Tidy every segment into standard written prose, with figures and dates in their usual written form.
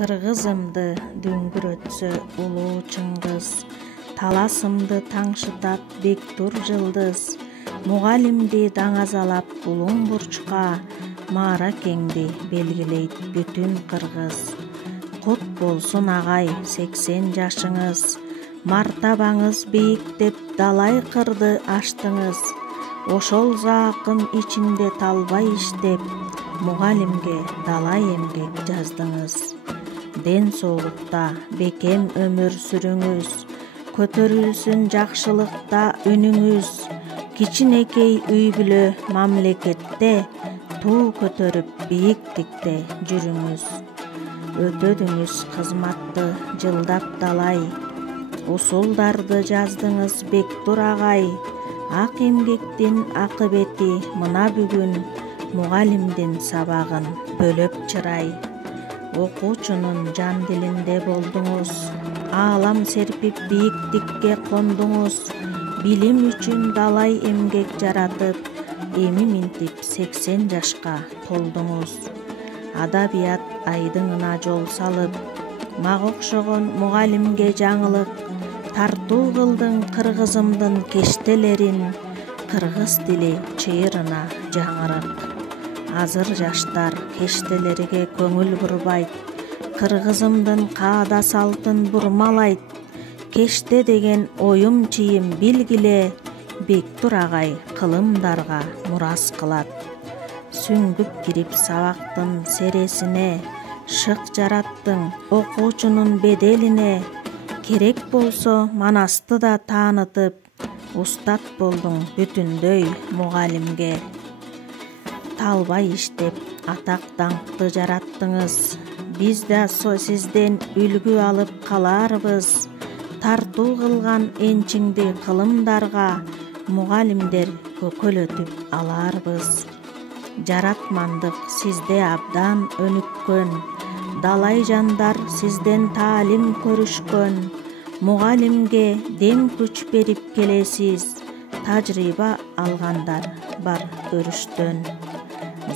Кыргызымды дүңгүрөтсө улуу Чыңгыз, таласымды таңшытат бектур жылдыз. Мугалимди даңазалап улуң бурчка, Мааракеңди белгилейт бүтүн кыргыз. Кут болсун агай 80 жашыңыз, мартабаңыз бийик деп далай кырды аштыңыз. Ошол заакын ичинде талбай иштеп, мугалимге далай эмгек жаздыңыз. Ден соолукта бекем өмүр сүрүңүз, көтөрүлсүн жакшылыкта үнүңүз. Кичинекей үй бүлө мамлекетте, туу көтөрүп бийиктикте жүрүңүз. Өтөдүңүз кызматты жылдап далай, усулдарды жаздыңыз бектур агай. Ак эмгектин акыбети мына бүгүн, мугалимдин сабагын бөлөп чырай. Окуучунун жан дилинде болдуңуз, аалам серпип бийиктикке кондуңуз. Билим үчүн далай эмгек жаратып, эми минтип 80 жашка толдуңуз. Адабият айдыңына жол салып, мага окшогон мугалимге жаңылык. Тартуу кылдың кыргызымдын кештелерин, кыргыз тили чыйырына жаңырык. Азыр жаштар кештелерге көңүл бурбайт, кыргызымдын каада салтын бурмалайт. Кеште деген оюм чийим билгиле, бектур агай кылымдарга мурас кылат. Сүңгүп кирип сабактын сересине, шык жараттың окуучунун беделине. Керек болсо манасты да таанытып, устат болдуң бүтүндөй мугалимге. Талбай иштеп атак даңкты жараттыңыз, биз да сизден үлгү алып каларбыз. Тартуу кылган энчиңди кылымдарга, мугалимдер көкөлөтүп аларбыз. Жаратмандык сизде абдан өнүккөн, далай жандар сизден таалим көрүшкөн. Мугалимге дем күч берип келесиз, тажрыйба алгандар бар өрүштөн.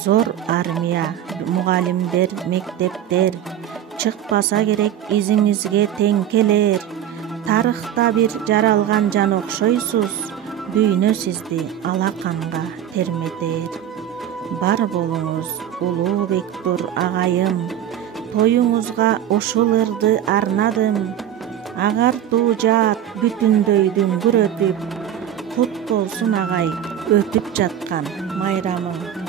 Зор армия, мугалимдер, мектептер, чыкпаса керек изиңизге тең келер. Тарыхта бир жаралган жан окшойсуз, дүйнө сизди алаканга терметер. Бар болуңуз улуу бектур агайым, тоюңузга ушул ырды арнадым. Агартуу жаат бүтүндөй дүңгүрөтүп, кут болсун агай өтүп жаткан майрамың.